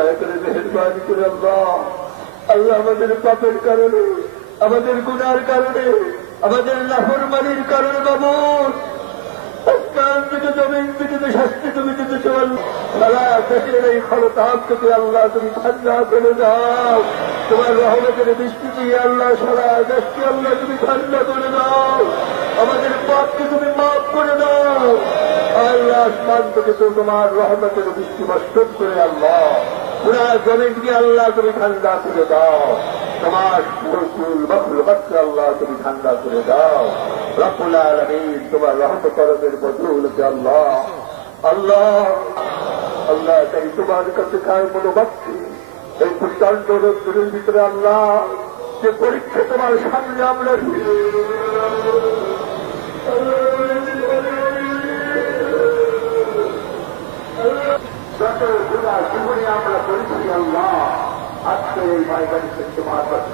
দয়া করে মেহেরবানি করে আল্লাহ, আল্লাহ আমাদের পাপের কারণে, আমাদের গুনার কারণে, আমাদের নাফরমানির কারণে বাবুর আসমান থেকে জমিন থেকে শাস্তি তুমি দিতে চল। সারা দেশের এই খরতাপ থেকে আল্লাহ তুমি ঠান্ডা করে দাও। তোমার রহমতের বৃষ্টি দিয়ে আল্লাহ সারা দেশকে আল্লাহ তুমি ঠান্ডা করে দাও। আমাদের পাপকে তুমি মাফ করে দাও। আল্লাহ আসমান থেকে তো তোমার রহমতের বৃষ্টি বর্ষণ করে আল্লাহ পুরা জমিনকে আল্লাহ তুমি ঠান্ডা করে দাও। তোমার মখলুকাতকে আল্লাহ তুমি ঠান্ডা করে দাও। রব্বুল আলামিন তোমার রহমত করমের বদৌলতে আল্লাহ, আল্লাহ আল্লাহ তাই তোমার কাছে খায় মনোবাক্তি এই প্রচন্ড রোদ্দুরের ভিতরে আল্লাহ যে পরীক্ষা তোমার সামনে আমরা যত গুণা জীবনে আমরা করেছি আল্লাহ আজকে এই ময়দানে তোমার কাছে